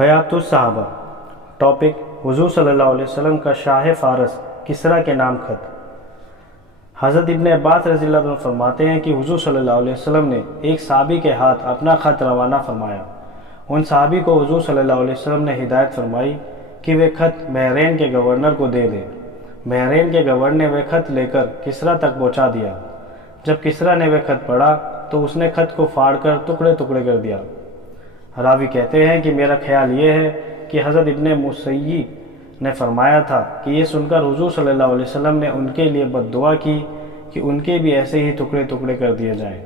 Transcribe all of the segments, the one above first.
حیات الصحابہ۔ ٹاپک: حضور صلی اللہ علیہ وسلم کا شاہ فارس کسریٰ کے نام خط۔ حضرت ابن عباس رضی اللہ عنہ فرماتے ہیں کہ حضور صلی اللہ علیہ وسلم نے ایک صحابی کے ہاتھ اپنا خط روانہ فرمایا۔ ان صحابی کو حضور صلی اللہ علیہ وسلم نے ہدایت فرمائی کہ وہ خط بحرین کے گورنر کو دے دیں۔ بحرین کے گورنر نے وہ خط لے کر کسریٰ تک پہنچا دیا۔ جب کسریٰ نے وہ خط پڑھا تو اس نے خط کو پھاڑ کر ٹکڑے ٹکڑے کر دیا۔ راوی کہتے ہیں کہ میرا خیال یہ ہے کہ حضرت ابن مسیب نے فرمایا تھا کہ یہ سن کر حضور صلی اللہ علیہ وسلم نے ان کے لیے بد دعا کی کہ ان کے بھی ایسے ہی ٹکڑے ٹکڑے کر دیے جائیں۔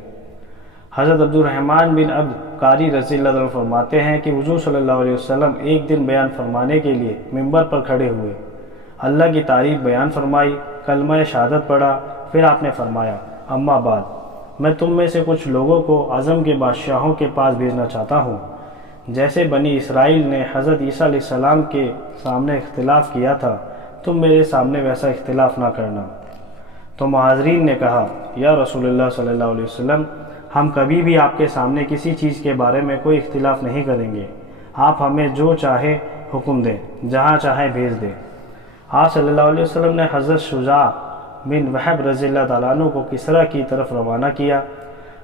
حضرت عبد الرحمن بن عبد قاری رضی اللہ عنہ فرماتے ہیں کہ حضور صلی اللہ علیہ وسلم ایک دن بیان فرمانے کے لیے ممبر پر کھڑے ہوئے، اللہ کی تعریف بیان فرمائی، کلمہ شہادت پڑھا، پھر آپ نے فرمایا: اما بعد، میں تم میں سے کچھ لوگوں کو اعظم کے بادشاہوں کے پاس بھیجنا چاہتا ہوں۔ جیسے بنی اسرائیل نے حضرت عیسیٰ علیہ السلام کے سامنے اختلاف کیا تھا، تم میرے سامنے ویسا اختلاف نہ کرنا۔ تو مہاجرین نے کہا: یا رسول اللہ صلی اللہ علیہ وسلم، ہم کبھی بھی آپ کے سامنے کسی چیز کے بارے میں کوئی اختلاف نہیں کریں گے، آپ ہمیں جو چاہے حکم دیں، جہاں چاہے بھیج دیں۔ آپ صلی اللہ علیہ وسلم نے حضرت شجاع بن وہب رضی اللہ تعالیٰ عنہ کو کسریٰ کی طرف روانہ کیا۔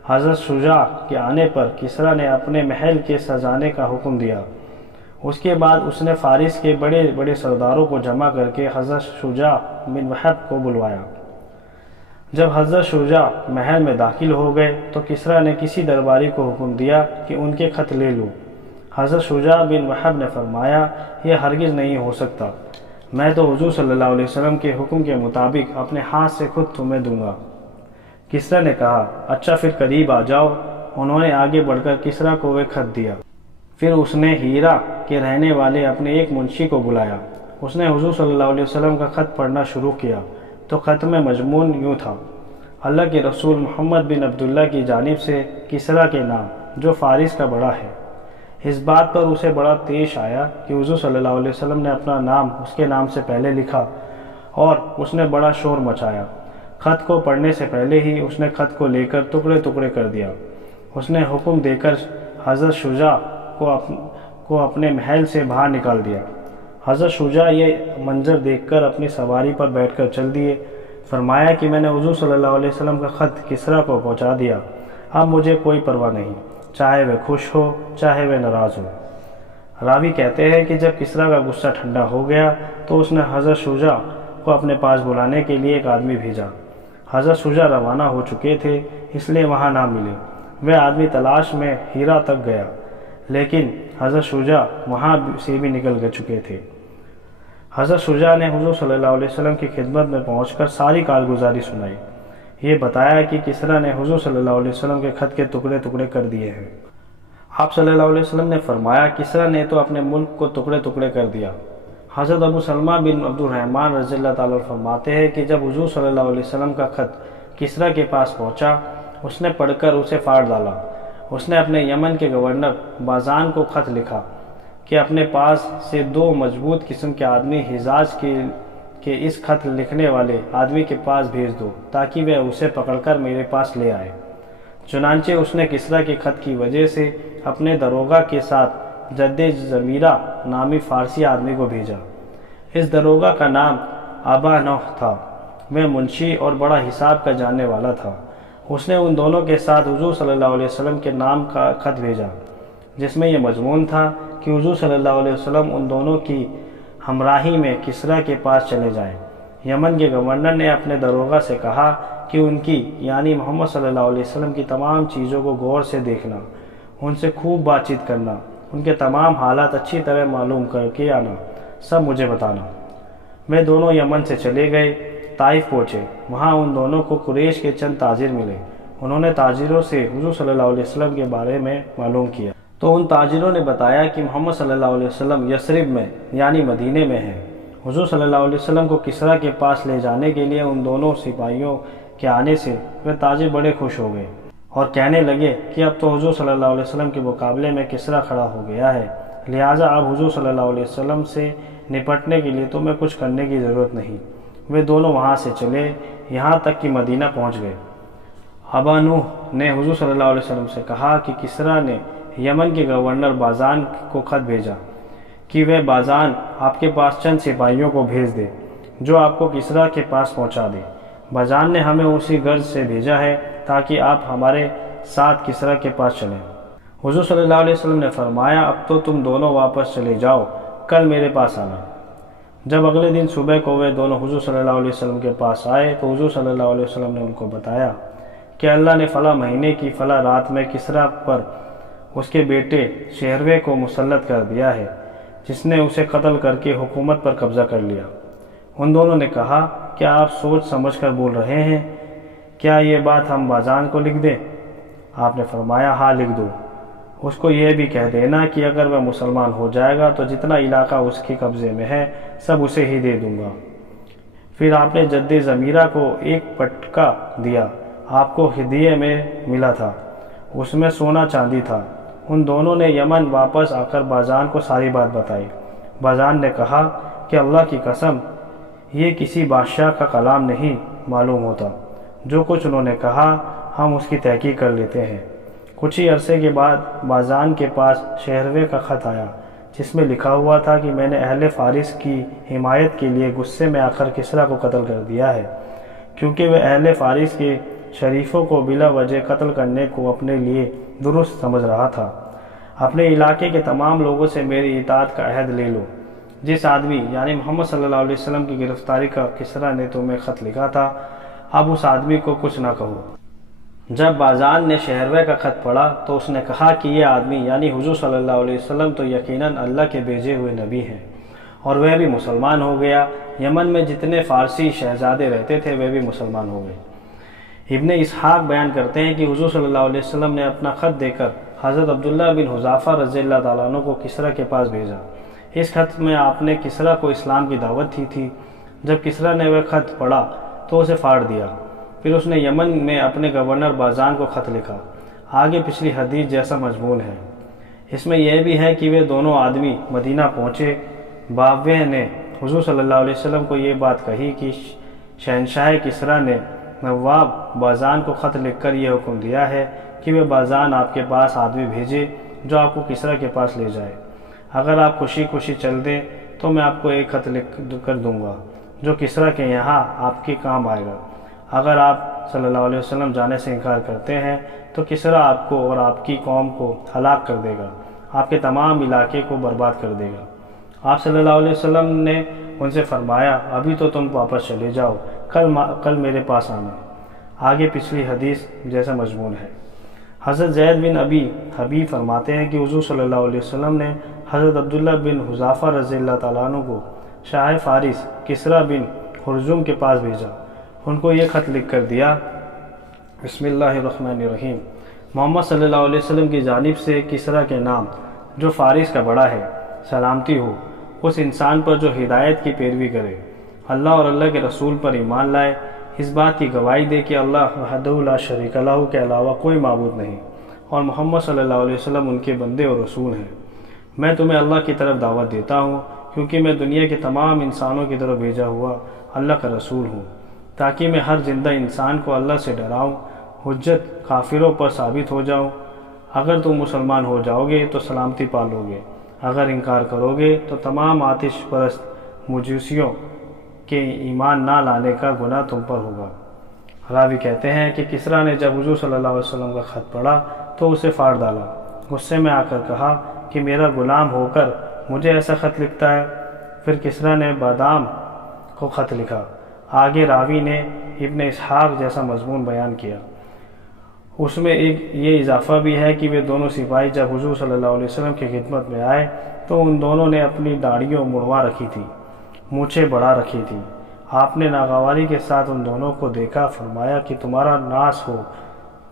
حضرت شجاع کے آنے پر کسریٰ نے اپنے محل کے سجانے کا حکم دیا۔ اس کے بعد اس نے فارس کے بڑے بڑے سرداروں کو جمع کر کے حضرت شجاع بن وہب کو بلوایا۔ جب حضرت شجاع محل میں داخل ہو گئے تو کسریٰ نے کسی درباری کو حکم دیا کہ ان کے خط لے لو۔ حضرت شجاع بن وہب نے فرمایا: یہ ہرگز نہیں ہو سکتا، میں تو حضور صلی اللہ علیہ وسلم کے حکم کے مطابق اپنے ہاتھ سے خود تمہیں دوں گا۔ کسریٰ نے کہا: اچھا، پھر قریب آ جاؤ۔ انہوں نے آگے بڑھ کر کسریٰ کو وہ خط دیا۔ پھر اس نے ہیرا کے رہنے والے اپنے ایک منشی کو بلایا۔ اس نے حضور صلی اللہ علیہ وسلم کا خط پڑھنا شروع کیا تو خط میں مضمون یوں تھا: اللہ کے رسول محمد بن عبداللہ کی جانب سے کسریٰ کے نام، جو فارس کا بڑا ہے۔ اس بات پر اسے بڑا طیش آیا کہ حضور صلی اللہ علیہ وسلم نے اپنا نام اس کے نام سے پہلے لکھا، اور اس نے بڑا شور مچایا۔ خط کو پڑھنے سے پہلے ہی اس نے خط کو لے کر ٹکڑے ٹکڑے کر دیا۔ اس نے حکم دے کر حضرت شجاع کو اپنے محل سے باہر نکال دیا۔ حضرت شجاع یہ منظر دیکھ کر اپنی سواری پر بیٹھ کر چل دیے۔ فرمایا کہ میں نے حضور صلی اللہ علیہ وسلم کا خط کسریٰ کو پہنچا دیا، اب مجھے کوئی پرواہ نہیں، چاہے وہ خوش ہو چاہے وہ ناراض ہو۔ راوی کہتے ہیں کہ جب کسریٰ کا غصہ ٹھنڈا ہو گیا تو اس نے حضرت شجاع کو اپنے پاس بلانے کے لیے ایک آدمی بھیجا۔ حضرت شجاع روانہ ہو چکے تھے، اس لیے وہاں نہ ملے۔ وہ آدمی تلاش میں ہیرا تک گیا، لیکن حضرت شجاع وہاں سے بھی نکل چکے تھے۔ حضرت شجاع نے حضور صلی اللہ علیہ وسلم کی خدمت میں پہنچ کر ساری کارگزاری سنائی۔ یہ بتایا کہ کسریٰ نے حضور صلی اللہ علیہ وسلم کے خط کے ٹکڑے ٹکڑے کر دیے ہیں۔ آپ صلی اللہ علیہ وسلم نے فرمایا: کسریٰ نے تو اپنے ملک کو ٹکڑے ٹکڑے کر دیا۔ حضرت ابو سلمہ بن عبد الرحمن رضی اللہ تعالیٰ عنہ فرماتے ہیں کہ جب حضور صلی اللہ علیہ وسلم کا خط کسریٰ کے پاس پہنچا، اس نے پڑھ کر اسے پھاڑ ڈالا۔ اس نے اپنے یمن کے گورنر بازان کو خط لکھا کہ اپنے پاس سے 2 مضبوط قسم کے آدمی حجاز کے اس خط لکھنے والے آدمی کے پاس بھیج دو تاکہ وہ اسے پکڑ کر میرے پاس لے آئے۔ چنانچہ اس نے کسریٰ کے خط کی وجہ سے اپنے داروغہ کے ساتھ جد ضمیرہ نامی فارسی آدمی کو بھیجا۔ اس داروغہ کا نام ابا نوح تھا، وہ منشی اور بڑا حساب کا جاننے والا تھا۔ اس نے ان دونوں کے ساتھ حضور صلی اللہ علیہ وسلم کے نام کا خط بھیجا، جس میں یہ مضمون تھا کہ حضور صلی اللہ علیہ وسلم ان دونوں کی ہمراہی میں کسریٰ کے پاس چلے جائیں۔ یمن کے گورنر نے اپنے داروغہ سے کہا کہ ان کی یعنی محمد صلی اللہ علیہ وسلم کی تمام چیزوں کو غور سے دیکھنا، ان سے خوب بات چیت کرنا، ان کے تمام حالات اچھی طرح معلوم کر کے آنا، سب مجھے بتانا۔ میں دونوں یمن سے چلے گئے، طائف پہنچے۔ وہاں ان دونوں کو قریش کے چند تاجر ملے۔ انہوں نے تاجروں سے حضور صلی اللہ علیہ وسلم کے بارے میں معلوم کیا تو ان تاجروں نے بتایا کہ محمد صلی اللہ علیہ وسلم یثرب میں یعنی مدینے میں ہیں۔ حضور صلی اللہ علیہ وسلم کو کسریٰ کے پاس لے جانے کے لیے ان دونوں سپاہیوں کے آنے سے وہ تاجر بڑے خوش ہو گئے اور کہنے لگے کہ اب تو حضور صلی اللہ علیہ وسلم کے مقابلے میں کسریٰ کھڑا ہو گیا ہے، لہٰذا اب حضور صلی اللہ علیہ وسلم سے نپٹنے کے لیے تمہیں کچھ کرنے کی ضرورت نہیں۔ وہ دونوں وہاں سے چلے، یہاں تک کہ مدینہ پہنچ گئے۔ ابا نوح نے حضور صلی اللہ علیہ وسلم سے کہا کہ کسریٰ نے یمن کے گورنر بازان کو خط بھیجا کہ وہ بازان آپ کے پاس چند سپاہیوں کو بھیج دے جو آپ کو کسریٰ کے پاس پہنچا دے۔ بازان نے ہمیں اسی غرض سے بھیجا ہے تاکہ آپ ہمارے ساتھ کسریٰ کے پاس چلیں۔ حضور صلی اللہ علیہ وسلم نے فرمایا، اب تو تم دونوں واپس چلے جاؤ، کل میرے پاس آنا۔ جب اگلے دن صبح کو وہ دونوں حضور صلی اللہ علیہ وسلم کے پاس آئے تو حضور صلی اللہ علیہ وسلم نے ان کو بتایا کہ اللہ نے فلاں مہینے کی فلاں رات میں کسریٰ پر اس کے بیٹے شہروے کو مسلط کر دیا ہے، جس نے اسے قتل کر کے حکومت پر قبضہ کر لیا۔ ان دونوں نے کہا، کیا آپ سوچ سمجھ کر بول رہے ہیں؟ کیا یہ بات ہم بازان کو لکھ دیں؟ آپ نے فرمایا، ہاں لکھ دو۔ اس کو یہ بھی کہہ دینا کہ اگر وہ مسلمان ہو جائے گا تو جتنا علاقہ اس کے قبضے میں ہے سب اسے ہی دے دوں گا۔ پھر آپ نے جد ضمیرہ کو ایک پٹکا دیا، آپ کو ہدیے میں ملا تھا، اس میں سونا چاندی تھا۔ ان دونوں نے یمن واپس آ کر بازان کو ساری بات بتائی۔ بازان نے کہا کہ اللہ کی قسم، یہ کسی بادشاہ کا کلام نہیں معلوم ہوتا۔ جو کچھ انہوں نے کہا ہم اس کی تحقیق کر لیتے ہیں۔ کچھ ہی عرصے کے بعد بازان کے پاس شہروے کا خط آیا جس میں لکھا ہوا تھا کہ میں نے اہل فارس کی حمایت کے لیے غصے میں آ کر کسریٰ کو قتل کر دیا ہے، کیونکہ وہ اہل فارس کے شریفوں کو بلا وجہ قتل کرنے کو اپنے لیے درست سمجھ رہا تھا۔ اپنے علاقے کے تمام لوگوں سے میری اطاعت کا عہد لے لو۔ جس آدمی یعنی محمد صلی اللہ علیہ وسلم کی گرفتاری کا کسریٰ نے تمہیں خط لکھا تھا، اب اس آدمی کو کچھ نہ کہو۔ جب بازان نے شہروے کا خط پڑھا تو اس نے کہا کہ یہ آدمی یعنی حضور صلی اللہ علیہ وسلم تو یقیناً اللہ کے بھیجے ہوئے نبی ہیں، اور وہ بھی مسلمان ہو گیا۔ یمن میں جتنے فارسی شہزادے رہتے تھے وہ بھی مسلمان ہو گئے۔ ابن اسحاق بیان کرتے ہیں کہ حضور صلی اللہ علیہ وسلم نے اپنا خط دے کر حضرت عبداللہ بن حذافہ رضی اللہ تعالیٰ عنہ کو کسریٰ کے پاس بھیجا۔ اس خط میں آپ نے کسریٰ کو اسلام کی دعوت دی تھی۔ جب کسریٰ نے وہ خط پڑھا تو اسے پھاڑ دیا۔ پھر اس نے یمن میں اپنے گورنر بازان کو خط لکھا۔ آگے پچھلی حدیث جیسا مضمون ہے۔ اس میں یہ بھی ہے کہ وہ دونوں آدمی مدینہ پہنچے۔ باوے نے حضور صلی اللہ علیہ وسلم کو یہ بات کہی کہ شہنشاہ کسریٰ نے نواب بازان کو خط لکھ کر یہ حکم دیا ہے کہ وہ بازان آپ کے پاس آدمی بھیجے جو آپ کو کسریٰ کے پاس لے جائے۔ اگر آپ خوشی خوشی چل دیں تو میں آپ کو ایک خط لکھ کر دوں گا جو کسریٰ کے یہاں آپ کے کام آئے گا۔ اگر آپ صلی اللہ علیہ وسلم جانے سے انکار کرتے ہیں تو کسریٰ آپ کو اور آپ کی قوم کو ہلاک کر دے گا، آپ کے تمام علاقے کو برباد کر دے گا۔ آپ صلی اللہ علیہ وسلم نے ان سے فرمایا، ابھی تو تم واپس چلے جاؤ، کل میرے پاس آنا۔ آگے پچھلی حدیث جیسا مضمون ہے۔ حضرت زید بن ابی حبیب فرماتے ہیں کہ حضور صلی اللہ علیہ وسلم نے حضرت عبداللہ بن حذافہ رضی اللہ تعالیٰ عنہ کو شاہ فارس کسریٰ بن ہرمزد کے پاس بھیجا۔ ان کو یہ خط لکھ کر دیا، بسم اللہ الرحمن الرحیم، محمد صلی اللہ علیہ وسلم کی جانب سے کسریٰ کے نام جو فارس کا بڑا ہے، سلامتی ہو اس انسان پر جو ہدایت کی پیروی کرے، اللہ اور اللہ کے رسول پر ایمان لائے، اس بات کی گواہی دے کہ اللہ وحدہ لا شریک لہ کے علاوہ کوئی معبود نہیں، اور محمد صلی اللہ علیہ وسلم ان کے بندے اور رسول ہیں۔ میں تمہیں اللہ کی طرف دعوت دیتا ہوں کیونکہ میں دنیا کے تمام انسانوں کی طرف بھیجا ہوا اللہ کا رسول ہوں، تاکہ میں ہر زندہ انسان کو اللہ سے ڈراؤں، حجت کافروں پر ثابت ہو جاؤں۔ اگر تم مسلمان ہو جاؤ گے تو سلامتی پالو گے، اگر انکار کرو گے تو تمام آتش پرست مجوسیوں کے ایمان نہ لانے کا گناہ تم پر ہوگا۔ راوی کہتے ہیں کہ کسریٰ نے جب حضور صلی اللہ علیہ وسلم کا خط پڑھا تو اسے پھاڑ ڈالا، غصے میں آ کر کہا کہ میرا غلام ہو کر مجھے ایسا خط لکھتا ہے۔ پھر کسریٰ نے بادام کو خط لکھا۔ آگے راوی نے ابن اسحاق جیسا مضمون بیان کیا۔ اس میں ایک یہ اضافہ بھی ہے کہ وہ دونوں سپاہی جب حضور صلی اللہ علیہ وسلم کی خدمت میں آئے تو ان دونوں نے اپنی داڑھیوں مڑوا رکھی تھی، مونچھیں بڑھا رکھی تھی۔ آپ نے ناگواری کے ساتھ ان دونوں کو دیکھا، فرمایا کہ تمہارا ناس ہو،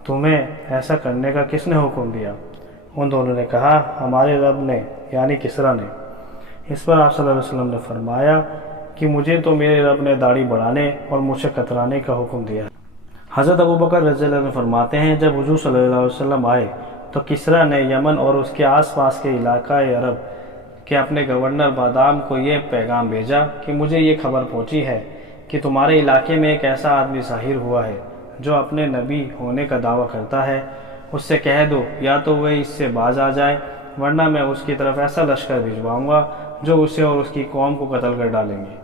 تمہیں ایسا کرنے کا کس نے حکم دیا؟ ان دونوں نے کہا، ہمارے رب نے یعنی کسریٰ نے۔ اس پر آپ صلی اللہ علیہ وسلم نے فرمایا کہ مجھے تو میرے رب نے داڑھی بڑھانے اور مونچھیں کترانے کا حکم دیا۔ حضرت ابوبکر رضی اللہ عنہ فرماتے ہیں جب حضور صلی اللہ علیہ وسلم آئے تو کسریٰ نے یمن اور اس کے آس پاس کے علاقہ عرب کے اپنے گورنر بادام کو یہ پیغام بھیجا کہ مجھے یہ خبر پہنچی ہے کہ تمہارے علاقے میں ایک ایسا آدمی ظاہر ہوا ہے جو اپنے نبی ہونے کا دعویٰ کرتا ہے۔ اس سے کہہ دو یا تو وہ اس سے باز آ جائے ورنہ میں اس کی طرف ایسا لشکر بھجواؤں گا جو اسے اور اس کی قوم کو قتل کر ڈالیں گے۔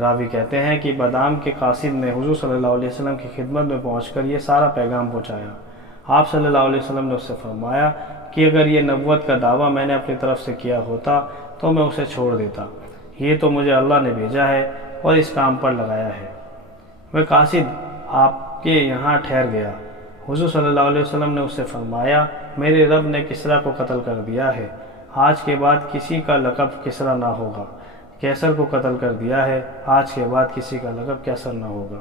راوی کہتے ہیں کہ بادام کے قاصد نے حضور صلی اللہ علیہ وسلم کی خدمت میں پہنچ کر یہ سارا پیغام پہنچایا۔ آپ صلی اللہ علیہ وسلم نے اس سے فرمایا کہ اگر یہ نبوت کا دعویٰ میں نے اپنی طرف سے کیا ہوتا تو میں اسے چھوڑ دیتا، یہ تو مجھے اللہ نے بھیجا ہے اور اس کام پر لگایا ہے۔ وہ قاصد آپ کے یہاں ٹھہر گیا۔ حضور صلی اللہ علیہ وسلم نے اس سے فرمایا، میرے رب نے کسریٰ کو قتل کر دیا ہے، آج کے بعد کسی کا لقب کسریٰ نہ ہوگا۔ کیسر کو قتل کر دیا ہے، آج کے بعد کسی کا لقب کیسر نہ ہوگا۔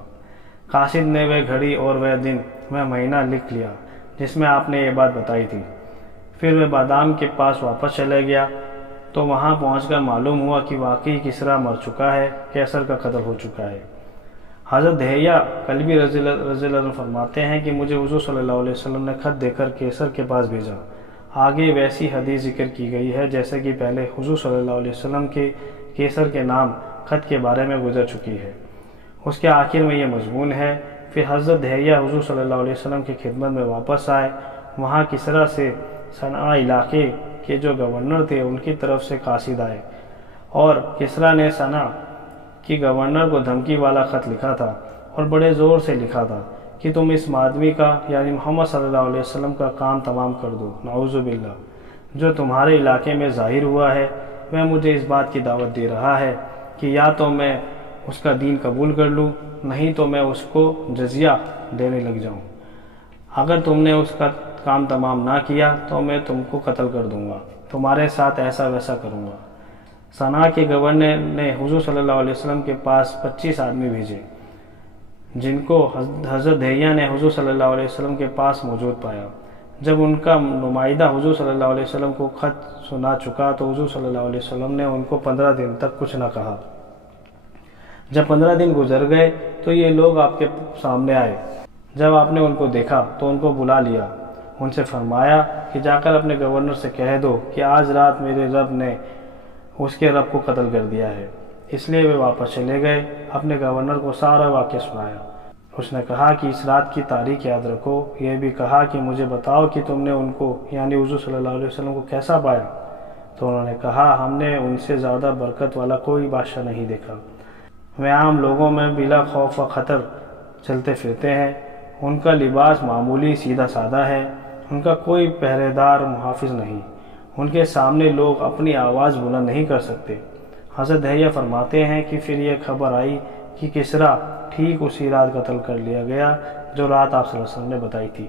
قاصد نے وہ گھڑی اور وہ دن وہ مہینہ لکھ لیا جس میں آپ نے یہ بات بتائی تھی۔ پھر وہ بادام کے پاس واپس چلے گیا تو وہاں پہنچ کر معلوم ہوا کہ واقعی کسریٰ مر چکا ہے، کیسر کا قتل ہو چکا ہے۔ حضرت دہیہ کلبی رضی اللہ عنہ فرماتے ہیں کہ مجھے حضور صلی اللہ علیہ وسلم نے خط دے کر کیسر کے پاس بھیجا۔ آگے ویسی حدیث ذکر کی گئی ہے جیسے کہ پہلے حضور صلی اللہ علیہ وسلم کے کیسر کے نام خط کے بارے میں گزر چکی ہے۔ اس کے آخر میں یہ مضمون ہے، پھر حضرت دہیہ حضور صلی اللہ علیہ وسلم کی خدمت میں واپس آئے۔ وہاں کسریٰ سے صنعاء علاقے کے جو گورنر تھے ان کی طرف سے قاصد آئے، اور کسریٰ نے صنعاء کی گورنر کو دھمکی والا خط لکھا تھا اور بڑے زور سے لکھا تھا کہ تم اس آدمی کا یعنی محمد صلی اللہ علیہ وسلم کا کام تمام کر دو، نعوذ باللہ۔ جو تمہارے علاقے میں ظاہر ہوا ہے وہ مجھے اس بات کی دعوت دے رہا ہے کہ یا تو میں اس کا دین قبول کر لوں، نہیں تو میں اس کو جزیہ دینے لگ جاؤں۔ اگر تم نے اس کا کام تمام نہ کیا تو میں تم کو قتل کر دوں گا، تمہارے ساتھ ایسا ویسا کروں گا۔ صنعاء کے گورنر نے حضور صلی اللہ علیہ وسلم کے پاس 25 آدمی بھیجے جن کو حضرت دہیہ نے حضور صلی اللہ علیہ وسلم کے پاس موجود پایا۔ جب ان کا نمائندہ حضور صلی اللہ علیہ وسلم کو خط سنا چکا تو حضور صلی اللہ علیہ وسلم نے ان کو 15 دن تک کچھ نہ کہا۔ جب 15 دن گزر گئے تو یہ لوگ آپ کے سامنے آئے۔ جب آپ نے ان کو دیکھا تو ان کو بلا لیا، ان سے فرمایا کہ جا کر اپنے گورنر سے کہہ دو کہ آج رات میرے رب نے اس کے رب کو قتل کر دیا ہے۔ اس لیے وہ واپس چلے گئے، اپنے گورنر کو سارا واقعہ سنایا۔ اس نے کہا کہ اس رات کی تاریخ یاد رکھو، یہ بھی کہا کہ مجھے بتاؤ کہ تم نے ان کو یعنی حضور صلی اللہ علیہ وسلم کو کیسا پایا؟ تو انہوں نے کہا، ہم نے ان سے زیادہ برکت والا کوئی بادشاہ نہیں دیکھا۔ وہ عام لوگوں میں بلا خوف و خطر چلتے پھرتے ہیں، ان کا لباس معمولی سیدھا سادہ ہے، ان کا کوئی پہرے دار محافظ نہیں، ان کے سامنے لوگ اپنی آواز بلند نہیں کر سکتے۔ حضرت دہیہ فرماتے ہیں کہ پھر یہ خبر آئی کہ کسریٰ ٹھیک اسی رات قتل کر لیا گیا جو رات آپ صلی اللہ علیہ وسلم نے بتائی تھی۔